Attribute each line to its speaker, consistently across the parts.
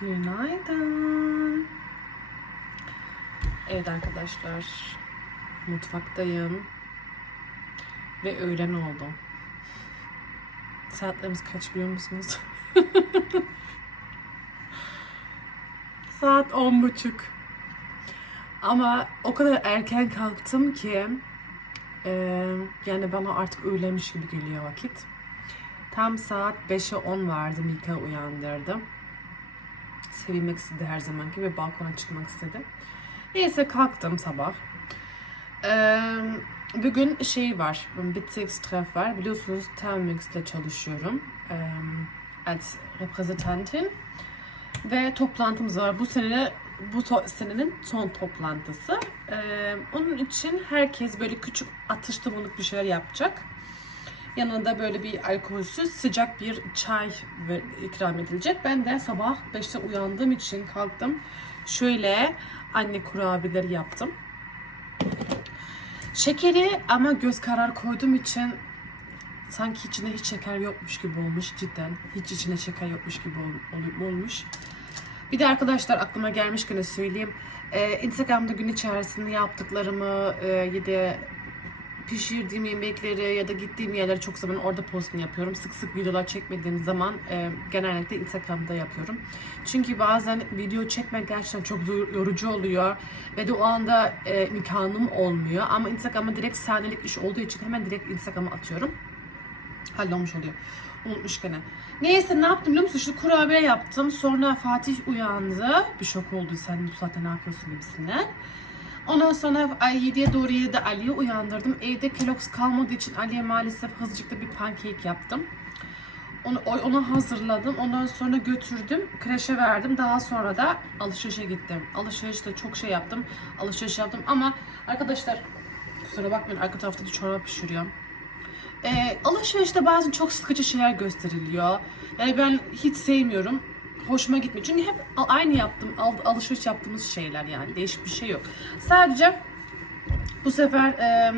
Speaker 1: Günaydın. Evet arkadaşlar. Mutfaktayım. Ve öğlen oldu. Saatlerimiz kaç biliyor musunuz? Saat on buçuk. Ama o kadar erken kalktım ki e, yani bana artık öğlenmiş gibi geliyor vakit. Tam saat 5'e 10 vardı Mika uyandırdı. Sevinmek istedi her zamanki ve balkona çıkmak istedi. Neyse kalktım sabah. Ee, bugün şey var, Bezirkstreff var. Biliyorsunuz Thermix'te çalışıyorum. Ee, als Repräsentantin. Ve toplantımız var. Bu sene bu to- senenin son toplantısı. Ee, onun için herkes böyle küçük atıştırmalık bir şeyler yapacak. Yanında böyle bir alkolsüz sıcak bir çay ikram edilecek. Ben de sabah 5'te uyandığım için kalktım. Şöyle anne kurabiyeleri yaptım. Şekeri ama göz karar koyduğum için sanki içinde hiç şeker yokmuş gibi olmuş cidden. Hiç içinde şeker yokmuş gibi ol- ol- olmuş. Bir de arkadaşlar aklıma gelmişken de söyleyeyim. Ee, Instagram'da gün içerisinde yaptıklarımı e, ya pişirdiğim yemekleri ya da gittiğim yerleri çok zaman orada postunu yapıyorum. Sık sık videolar çekmediğim zaman e, genellikle Instagram'da yapıyorum. Çünkü bazen video çekmek gerçekten çok yorucu oluyor ve de o anda e, imkanım olmuyor. Ama Instagram'a direkt saniyelik iş olduğu için hemen direkt Instagram'a atıyorum. Hallolmuş oluyor. Unutmuş gene. Neyse ne yaptım biliyor musun? Şimdi kurabiye yaptım. Sonra Fatih uyandı. Bir şok oldu. Sen bu saatte ne yapıyorsun gibisinden. Ondan sonra ay 7'ye doğru 7'de Ali'yi uyandırdım. Evde Kellogg's kalmadığı için Ali'ye maalesef hızlıcıkta bir pankek yaptım. Onu, onu hazırladım. Ondan sonra götürdüm. Kreşe verdim. Daha sonra da alışverişe gittim. Alışverişte çok şey yaptım. Alışveriş yaptım ama arkadaşlar kusura bakmayın arka tarafta da çorba pişiriyorum. Ee, alışverişte bazen çok sıkıcı şeyler gösteriliyor. Yani ben hiç sevmiyorum. Hoşuma gitmiyor. Çünkü hep aynı yaptım, al- alışveriş yaptığımız şeyler yani. Değişik bir şey yok. Sadece bu sefer e,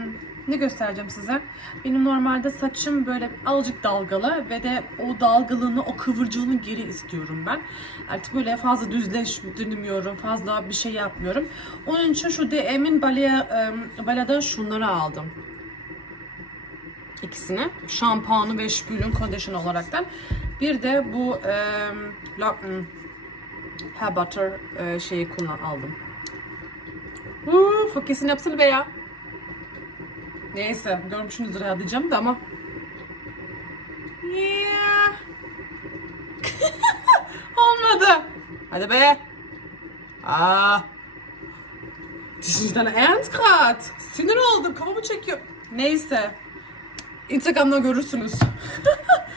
Speaker 1: ne göstereceğim size? Benim normalde saçım böyle azıcık dalgalı ve de o dalgalığını, o kıvırcığını geri istiyorum ben. Artık böyle fazla düzleştirmiyorum, fazla bir şey yapmıyorum. Onun için şu DM'in balya, e, balyadan şunları aldım ikisini. Şampuanı ve spülün condition olaraktan. Bir de bu e, la, hmm, hair butter e, şeyi kullan aldım. Uuu, fakesini yapsana be ya. Neyse, görmüşsünüzdür ya diyeceğim de ama. Yeah. Olmadı. Hadi be. Aa. Dişinizden ernst grad. Sinir oldum, kafamı çekiyor. Neyse. Instagram'da görürsünüz.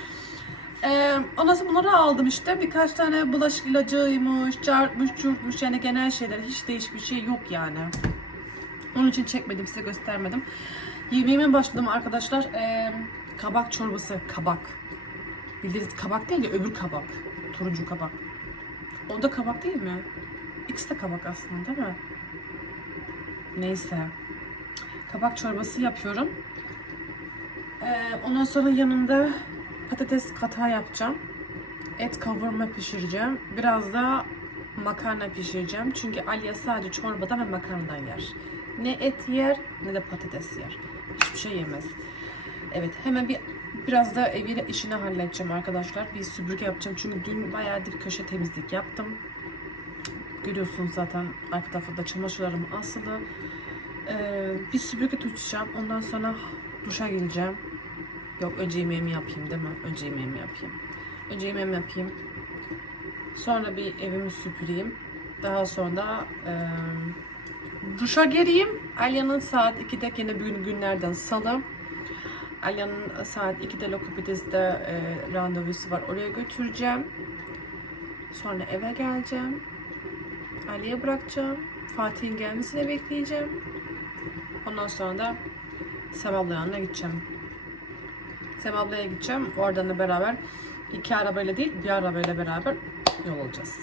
Speaker 1: Ee, ondan sonra bunları aldım işte. Birkaç tane bulaşık ilacıymış, çarpmış, çurtmuş yani genel şeyler. Hiç değişik bir şey yok yani. Onun için çekmedim, size göstermedim. Yemeğime başladım arkadaşlar. Ee, kabak çorbası, kabak. Bildiğiniz kabak değil de öbür kabak. Turuncu kabak. O da kabak değil mi? İkisi de kabak aslında değil mi? Neyse. Kabak çorbası yapıyorum. Ee, ondan sonra yanında patates katağı yapacağım. Et kavurma pişireceğim. Biraz da makarna pişireceğim. Çünkü Alya sadece çorbadan ve makarnadan yer. Ne et yer ne de patates yer. Hiçbir şey yemez. Evet hemen bir biraz da eviyle işini halledeceğim arkadaşlar. Bir süpürge yapacağım. Çünkü dün bayağı bir köşe temizlik yaptım. Görüyorsunuz zaten arka tarafta çamaşırlarım asılı. Ee, bir süpürge tutacağım. Ondan sonra duşa gireceğim. Yok önce yemeğimi yapayım değil mi? Önce yemeğimi yapayım. Önce yemeğimi yapayım. Sonra bir evimi süpüreyim. Daha sonra e, duşa gireyim. Alya'nın saat 2'de gene bugün günlerden salı. Alya'nın saat 2'de Lokopedes'de e, randevusu var. Oraya götüreceğim. Sonra eve geleceğim. Ali'ye bırakacağım. Fatih'in gelmesini bekleyeceğim. Ondan sonra da Sevabla yanına gideceğim. Sevabla'ya gideceğim. Oradan da beraber iki arabayla değil bir arabayla beraber yol alacağız.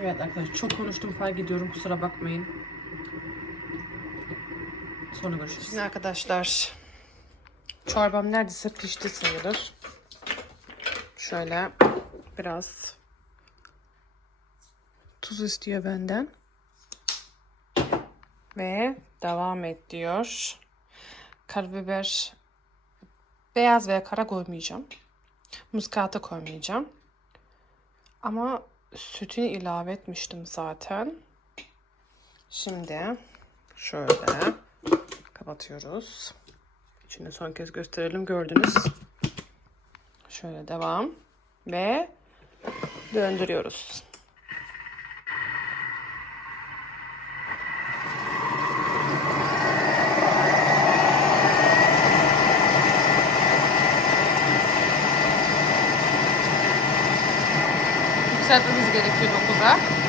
Speaker 1: Evet arkadaşlar çok konuştum fark ediyorum kusura bakmayın. Sonra görüşürüz. Şimdi arkadaşlar çorbam neredeyse pişti sayılır. Şöyle biraz tuz istiyor benden. Ve devam et diyor. Karabiber beyaz veya kara koymayacağım. Muskata koymayacağım. Ama sütünü ilave etmiştim zaten. Şimdi şöyle kapatıyoruz. İçini son kez gösterelim gördünüz. Şöyle devam ve döndürüyoruz. Yükseltmemiz gerekiyor 9'a. Ve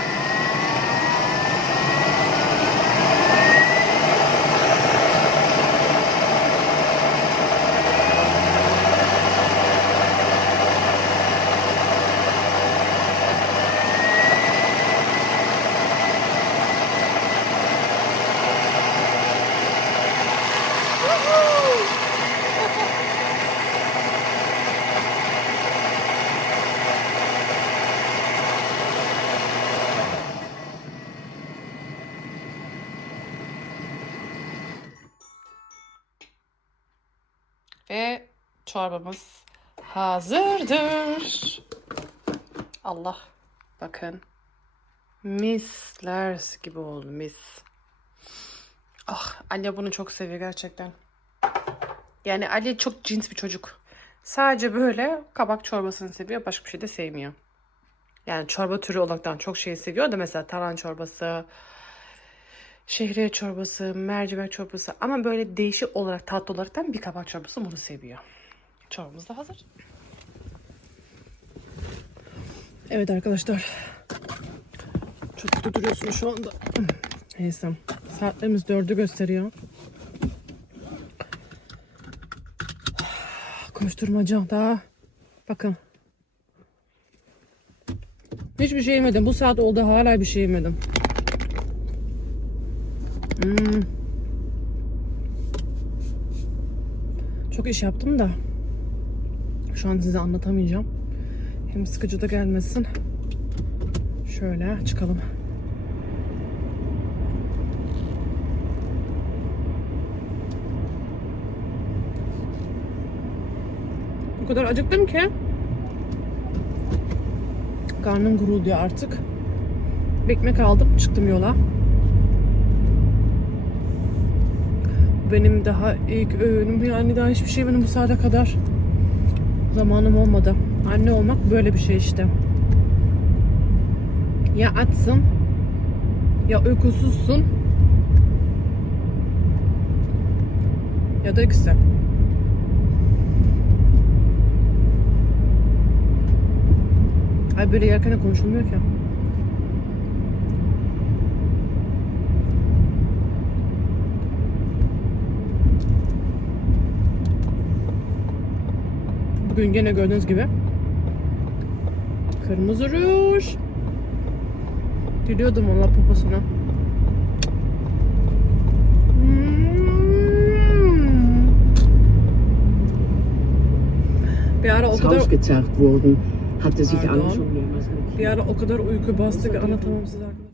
Speaker 1: çorbamız hazırdır. Allah bakın. Misler gibi oldu mis. Ah Ali bunu çok seviyor gerçekten. Yani Ali çok cins bir çocuk. Sadece böyle kabak çorbasını seviyor. Başka bir şey de sevmiyor. Yani çorba türü olaraktan çok şey seviyor da mesela taran çorbası, şehriye çorbası, mercimek çorbası ama böyle değişik olarak tatlı olaraktan bir kabak çorbası bunu seviyor. Çorbamız da hazır. Evet arkadaşlar. Çok kötü duruyorsunuz şu anda. Neyse. Saatlerimiz dördü gösteriyor. Koşturmaca daha. Bakın. Hiçbir şey yemedim. Bu saat oldu hala bir şey yemedim. Hmm. Çok iş yaptım da şu an size anlatamayacağım. Hem sıkıcı da gelmesin. Şöyle çıkalım. O kadar acıktım ki karnım gurulduyor artık. Ekmek aldım çıktım yola. benim daha ilk öğünüm yani daha hiçbir şey benim bu saate kadar zamanım olmadı. Anne olmak böyle bir şey işte. Ya açsın ya uykusuzsun ya da ikisi. Ay böyle yerken konuşulmuyor ki. Bugün gene gördüğünüz gibi kırmızı ruj. Gülüyordum valla poposuna. Hmm. Bir ara o kadar
Speaker 2: ausgezerrt wurden, hatte sich
Speaker 1: Pardon.
Speaker 2: alles schon mehrmals notiert.
Speaker 1: bir ara o kadar uyku bastı ki anlatamam size arkadaşlar.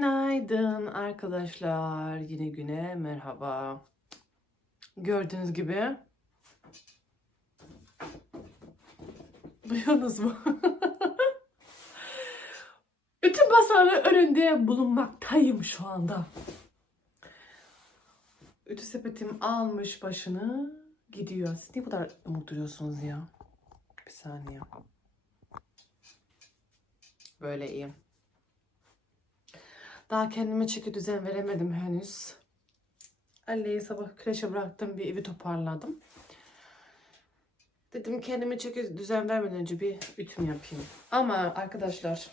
Speaker 1: Günaydın arkadaşlar. Yine güne merhaba. Gördüğünüz gibi Duyuyorsunuz mu? Ütü masaları önünde bulunmaktayım şu anda. Ütü sepetim almış başını gidiyor. Siz niye bu kadar umut duruyorsunuz ya? Bir saniye. Böyle iyi. Daha kendime çeki düzen veremedim henüz. Ali'yi sabah kreşe bıraktım. Bir evi toparladım. Dedim kendime çeki düzen vermeden önce bir ütüm yapayım. Ama arkadaşlar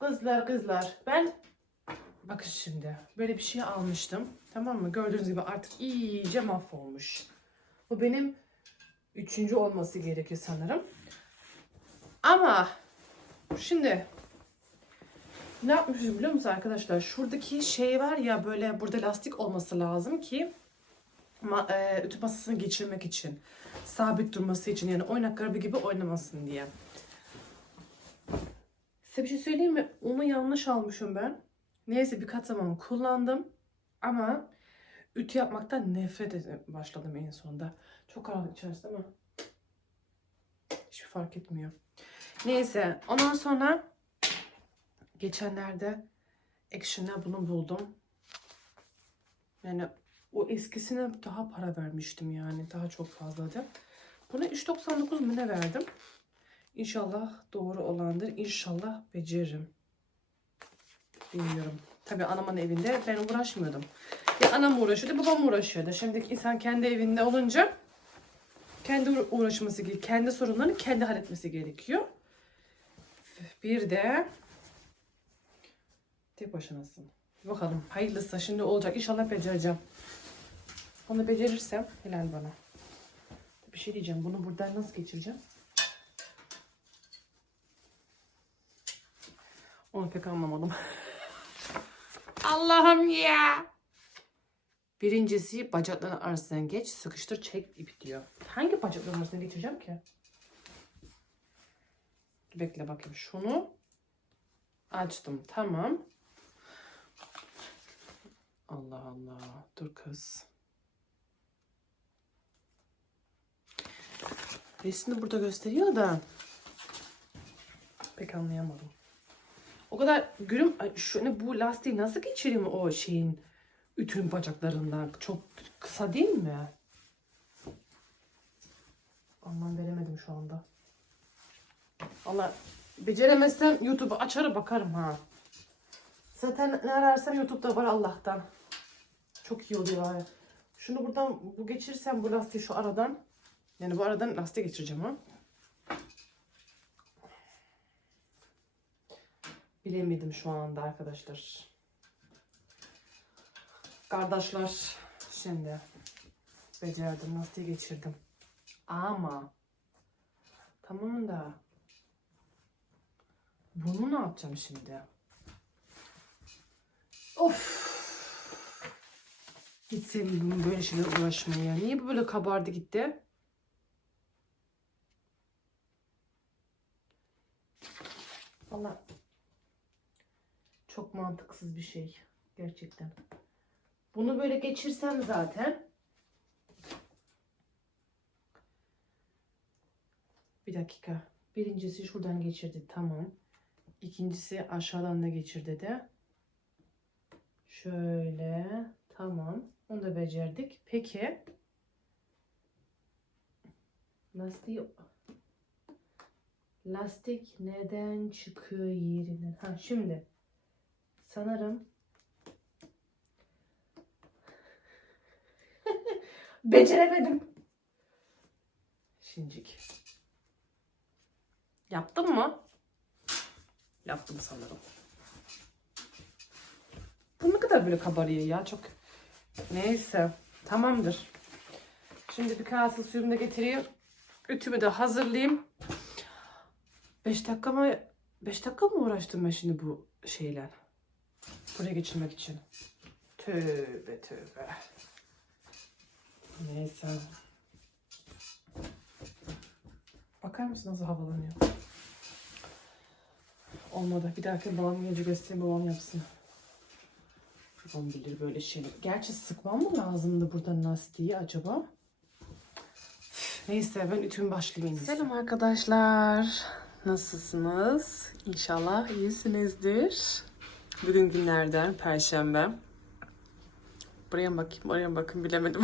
Speaker 1: kızlar kızlar ben bakın şimdi böyle bir şey almıştım. Tamam mı? Gördüğünüz gibi artık iyice mahvolmuş. Bu benim üçüncü olması gerekiyor sanırım. Ama şimdi Ne yapmışız biliyor musunuz arkadaşlar? Şuradaki şey var ya böyle burada lastik olması lazım ki ma- e, ütü masasını geçirmek için. Sabit durması için yani oynak araba gibi oynamasın diye. Size bir şey söyleyeyim mi? Onu yanlış almışım ben. Neyse birkaç zaman kullandım. Ama ütü yapmaktan nefret başladım en sonunda. Çok karanlık içerisi değil mi? Hiçbir fark etmiyor. Neyse ondan sonra geçenlerde Action'da bunu buldum. Yani o eskisine daha para vermiştim yani. Daha çok fazlaydı. Buna 3.99 mu ne verdim? İnşallah doğru olandır. İnşallah beceririm. Bilmiyorum. Tabii anamın evinde ben uğraşmıyordum. Ya anam uğraşıyordu, babam uğraşıyordu. Şimdi insan kendi evinde olunca kendi uğra- uğraşması. Kendi sorunlarını kendi halletmesi gerekiyor. Bir de tek başınasın. Bakalım hayırlısı şimdi olacak. İnşallah becereceğim. Onu becerirsem helal bana. Bir şey diyeceğim. Bunu buradan nasıl geçireceğim? Onu pek anlamadım. Allah'ım ya. Birincisi bacakların arasından geç, sıkıştır, çek ip diyor. Hangi bacakların arasından geçireceğim ki? Bekle bakayım. Şunu açtım. Tamam. Allah Allah. Dur kız. Resmini burada gösteriyor da pek anlayamadım. O kadar gülüm şöyle bu lastiği nasıl geçireyim o şeyin ütünün bacaklarından? Çok kısa değil mi? Anlam veremedim şu anda. Allah beceremezsem YouTube'u açarım bakarım ha. Zaten ne ararsam YouTube'da var Allah'tan. Çok iyi oluyor abi. Şunu buradan bu geçirsem bu lastiği şu aradan. Yani bu aradan lastik geçireceğim ha. Bilemedim şu anda arkadaşlar. Kardeşler şimdi becerdim lastiği geçirdim. Ama tamam da bunu ne yapacağım şimdi? Of. Gitsem böyle şeyler uğraşmaya. Niye bu böyle kabardı gitti? Valla çok mantıksız bir şey. Gerçekten. Bunu böyle geçirsem zaten. Bir dakika. Birincisi şuradan geçirdi. Tamam. İkincisi aşağıdan da geçir dedi. Şöyle. Tamam. Onu da becerdik. Peki. Lastiği Lastik neden çıkıyor yerinden? Ha şimdi sanırım beceremedim. Şincik. Yaptım mı? Yaptım sanırım. Bu ne kadar böyle kabarıyor ya çok. Neyse tamamdır. Şimdi bir kase suyumu da getireyim. Ütümü de hazırlayayım. 5 dakika mı 5 dakika mı uğraştım ben şimdi bu şeyler? Buraya geçirmek için. Tövbe tövbe. Neyse. Bakar mısın nasıl havalanıyor? Olmadı. Bir dahaki babam gelince göstereyim babam yapsın. Babam bilir böyle şeyler. Gerçi sıkmam mı lazımdı buradan lastiği acaba? Neyse ben ütümü başlayayım. Selam arkadaşlar. Nasılsınız? İnşallah iyisinizdir. Bugün günlerden Perşembe. Buraya bakayım, oraya mı bakayım bilemedim.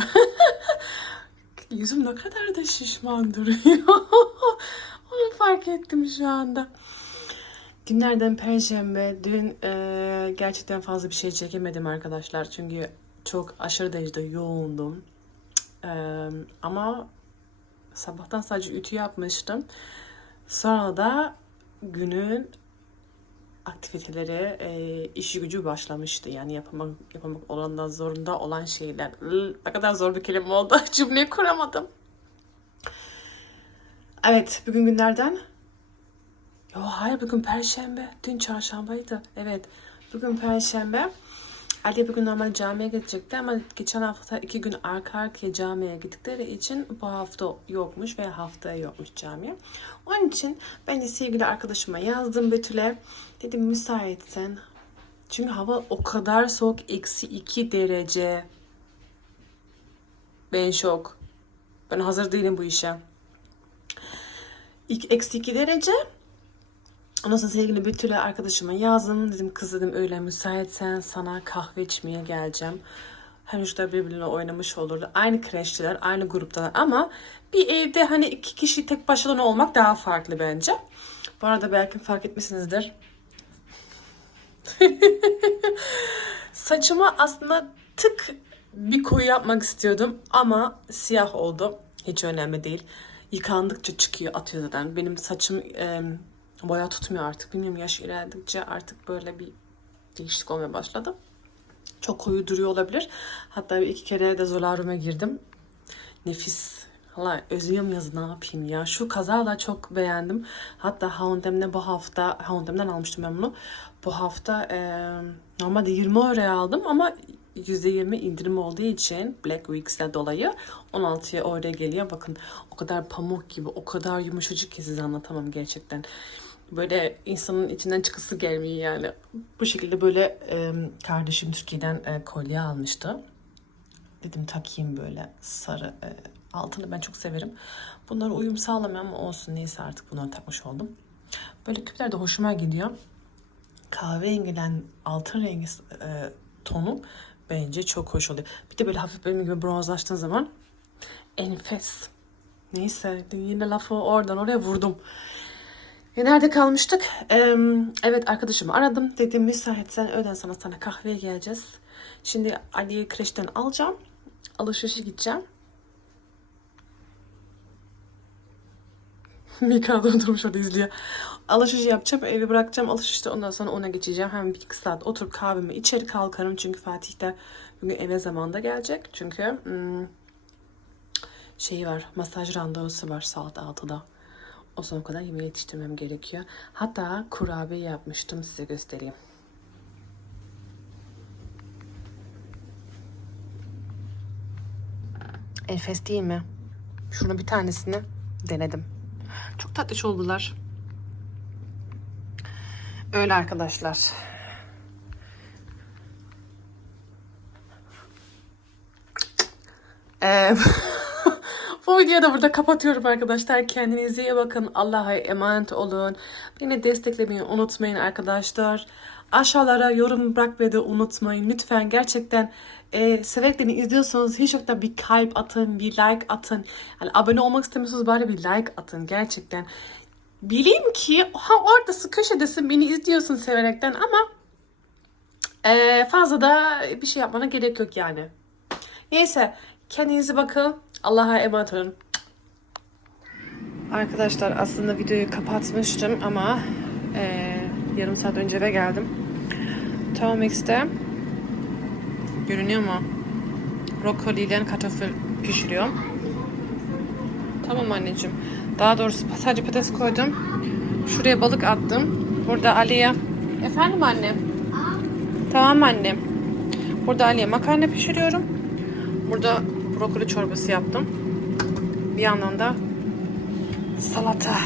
Speaker 1: Yüzüm ne kadar da şişman duruyor. Onu fark ettim şu anda. Günlerden Perşembe. Dün e, gerçekten fazla bir şey çekemedim arkadaşlar. Çünkü çok aşırı derecede yoğundum. E, ama sabahtan sadece ütü yapmıştım. Sonra da günün aktiviteleri, e, işi gücü başlamıştı. Yani yapmak, yapmak olandan zorunda olan şeyler. Ne kadar zor bir kelime oldu. Cümleyi kuramadım. Evet, bugün günlerden Yo hayır bugün perşembe. Dün çarşambaydı. Evet. Bugün perşembe. Ali bugün normal camiye gidecekti ama geçen hafta iki gün arka arkaya camiye gittikleri için bu hafta yokmuş veya haftaya yokmuş camiye. Onun için ben de sevgili arkadaşıma yazdım Betül'e. Dedim müsaitsen. Çünkü hava o kadar soğuk. Eksi iki derece. Ben şok. Ben hazır değilim bu işe. Eksi iki derece. Ondan sonra sevgili Betül'e arkadaşıma yazdım. Dedim kız dedim öyle müsaitsen sana kahve içmeye geleceğim. Hem çocuklar birbirine oynamış olurdu. Aynı kreşçiler, aynı gruptalar ama bir evde hani iki kişi tek başına olmak daha farklı bence. Bu arada belki fark etmişsinizdir. Saçımı aslında tık bir koyu yapmak istiyordum ama siyah oldu. Hiç önemli değil. Yıkandıkça çıkıyor atıyor zaten. Benim saçım e, boya tutmuyor artık. Bilmiyorum yaş ilerledikçe artık böyle bir değişiklik olmaya başladı. Çok koyu duruyor olabilir. Hatta bir iki kere de Zolaryum'a girdim. Nefis. Valla özlüyorum yazı ne yapayım ya. Şu kazağı da çok beğendim. Hatta H&M'de bu hafta H&M'den almıştım ben bunu. Bu hafta e, normalde 20 euroya aldım ama %20 indirim olduğu için Black Weeks'le dolayı 16'ya oraya geliyor. Bakın o kadar pamuk gibi, o kadar yumuşacık ki size anlatamam gerçekten. Böyle insanın içinden çıkısı gelmiyor yani. Bu şekilde böyle e, kardeşim Türkiye'den e, kolye almıştı. Dedim takayım böyle sarı e, altını ben çok severim. Bunlar uyum sağlamıyor ama olsun neyse artık bunları takmış oldum. Böyle küpler de hoşuma gidiyor. Kahverengiden altın rengi e, tonu bence çok hoş oluyor. Bir de böyle hafif benim gibi bronzlaştığın zaman enfes. Neyse yine lafı oradan oraya vurdum. E, nerede kalmıştık? Ee, evet arkadaşımı aradım. Dedim müsaitsen öğlen sana sana kahveye geleceğiz. Şimdi Ali'yi kreşten alacağım. Alışverişe gideceğim. Mika da oturmuş orada izliyor. Alışveriş yapacağım, evi bırakacağım. Alışverişte ondan sonra ona geçeceğim. Hemen bir iki saat oturup kahvemi içeri kalkarım. Çünkü Fatih de bugün eve zamanda gelecek. Çünkü hmm, şeyi var, masaj randevusu var saat 6'da. O zamana kadar yemeği yetiştirmem gerekiyor. Hatta kurabiye yapmıştım size göstereyim. Enfes değil mi? Şunu bir tanesini denedim. Çok tatlış oldular. Öyle arkadaşlar. Ee, bu videoyu da burada kapatıyorum arkadaşlar. Kendinize iyi bakın. Allah'a emanet olun. Beni desteklemeyi unutmayın arkadaşlar. Aşağılara yorum bırakmayı da unutmayın. Lütfen gerçekten e, severek beni izliyorsanız hiç yoktan bir kalp atın, bir like atın. Yani abone olmak istemiyorsanız bari bir like atın gerçekten. Bileyim ki ha oradasın köşedesin beni izliyorsun severekten ama e, fazla da bir şey yapmana gerek yok yani. Neyse kendinize bakın. Allah'a emanet olun. Arkadaşlar aslında videoyu kapatmıştım ama e, yarım saat önce eve geldim. Thermomix'te X'te görünüyor mu? Brokoli ile kartoffel pişiriyorum. Tamam anneciğim. Daha doğrusu sadece patates koydum. Şuraya balık attım. Burada Ali'ye... Efendim annem? Tamam annem. Burada Ali'ye makarna pişiriyorum. Burada brokoli çorbası yaptım. Bir yandan da salata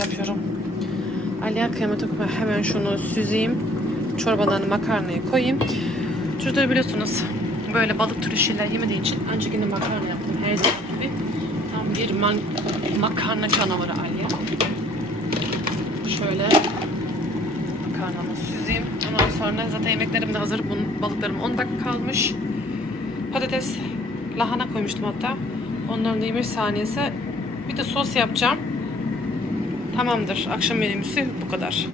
Speaker 1: yapıyorum. Ali'ye kıyamete koyma. Hemen şunu süzeyim. Çorbadan makarnayı koyayım. Çocuklar biliyorsunuz böyle balık türü şeyler yemediği için ancak yine makarna yaptım her zaman gibi. Tam bir man makarna canavarı Aliye. Şöyle makarnamı süzeyim. Ondan sonra zaten yemeklerim de hazır. Bunun, balıklarım 10 dakika kalmış. Patates, lahana koymuştum hatta. Onların da 20 saniyesi. Bir de sos yapacağım. Tamamdır. Akşam menüsü bu kadar.